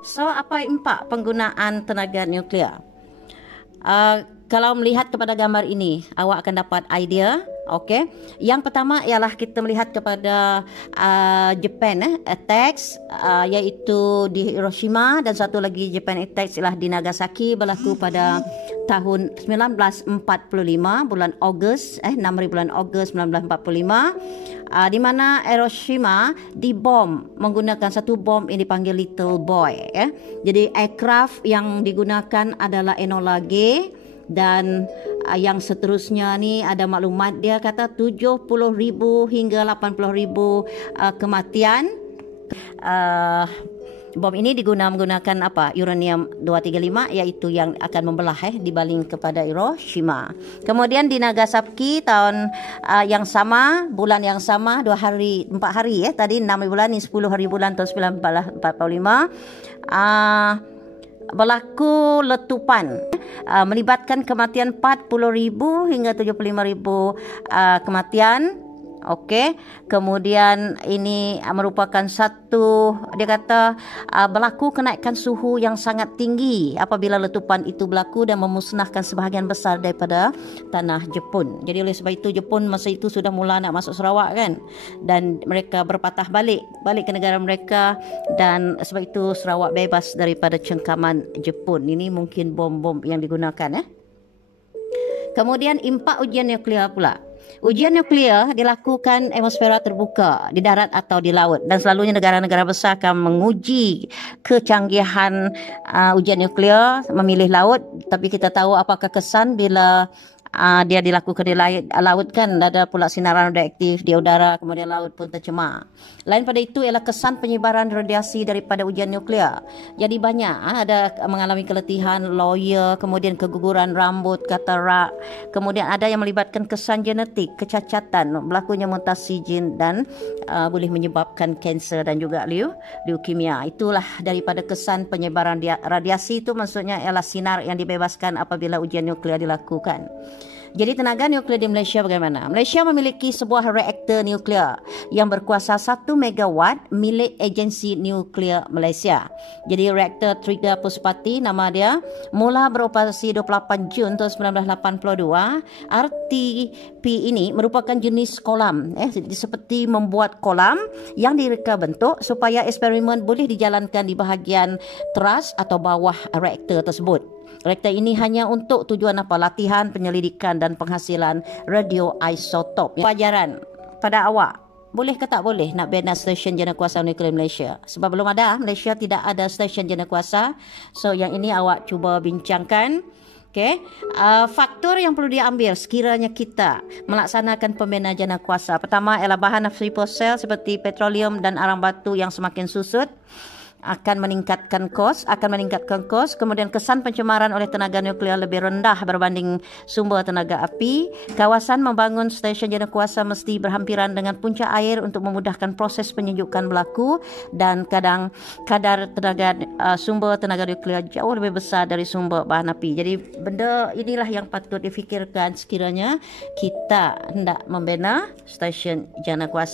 So, apa impak penggunaan tenaga nuklear? Kalau melihat kepada gambar ini, awak akan dapat idea. Okey. Yang pertama ialah kita melihat kepada Japan attacks, iaitu di Hiroshima, dan satu lagi Japan attacks ialah di Nagasaki, berlaku pada tahun 1945 bulan Ogos 6 bulan Ogos 1945, di mana Hiroshima dibom menggunakan satu bom yang dipanggil Little Boy. Jadi aircraft yang digunakan adalah Enola Gay. Dan yang seterusnya ni ada maklumat, dia kata 70,000 hingga 80,000 kematian. Bom ini menggunakan apa? Uranium 235, iaitu yang akan membelah dibanding kepada Hiroshima. Kemudian di Nagasaki tahun yang sama, bulan yang sama, 4 hari tadi 6 bulan ni 10 hari bulan tahun 1945, berlaku letupan melibatkan kematian 40,000 hingga 75,000 kematian. Okey, kemudian ini merupakan satu, dia kata berlaku kenaikan suhu yang sangat tinggi apabila letupan itu berlaku dan memusnahkan sebahagian besar daripada tanah Jepun. Jadi oleh sebab itu Jepun masa itu sudah mula nak masuk Sarawak kan, dan mereka berpatah balik ke negara mereka, dan sebab itu Sarawak bebas daripada cengkaman Jepun. Ini mungkin bom-bom yang digunakan. Kemudian impak ujian nuklear pula. Ujian nuklear dilakukan atmosfera terbuka, di darat atau di laut, dan selalunya negara-negara besar akan menguji kecanggihan ujian nuklear memilih laut. Tapi kita tahu apakah kesan bila dia dilakukan di laut kan, ada pula sinaran radioaktif di udara, kemudian laut pun tercemar. Lain pada itu ialah kesan penyebaran radiasi daripada ujian nuklear. Jadi banyak ada mengalami keletihan, lawyer, kemudian keguguran rambut, katarak, kemudian ada yang melibatkan kesan genetik, kecacatan, berlakunya mutasi gen, dan boleh menyebabkan kanser dan juga leukemia. Itulah daripada kesan penyebaran radiasi. Itu maksudnya ialah sinar yang dibebaskan apabila ujian nuklear dilakukan. Jadi tenaga nuklear di Malaysia bagaimana? Malaysia memiliki sebuah reaktor nuklear yang berkuasa 1 megawatt milik Agensi Nuklear Malaysia. Jadi reaktor Trigger Puspati nama dia, mula beroperasi 28 Jun tahun 1982. RTP ini merupakan jenis kolam, seperti membuat kolam yang direka bentuk supaya eksperimen boleh dijalankan di bahagian teras atau bawah reaktor tersebut. Reaktor ini hanya untuk tujuan apa? Latihan, penyelidikan dan penghasilan radioisotop. Pelajaran pada awak, boleh ke tak boleh nak bina stesen jenekuasa nuklear Malaysia? Sebab belum ada, Malaysia tidak ada stesen jenekuasa. So yang ini awak cuba bincangkan. Okay. Faktor yang perlu diambil sekiranya kita melaksanakan pembinaan jenekuasa. Pertama ialah bahan fosil seperti petroleum dan arang batu yang semakin susut akan meningkatkan kos. Kemudian kesan pencemaran oleh tenaga nuklear lebih rendah berbanding sumber tenaga api. Kawasan membangun stesen jenekuasa mesti berhampiran dengan punca air untuk memudahkan proses penyejukan berlaku, dan kadar sumber tenaga nuklear jauh lebih besar dari sumber bahan api. Jadi benda inilah yang patut difikirkan sekiranya kita hendak membina stesen jenekuasa.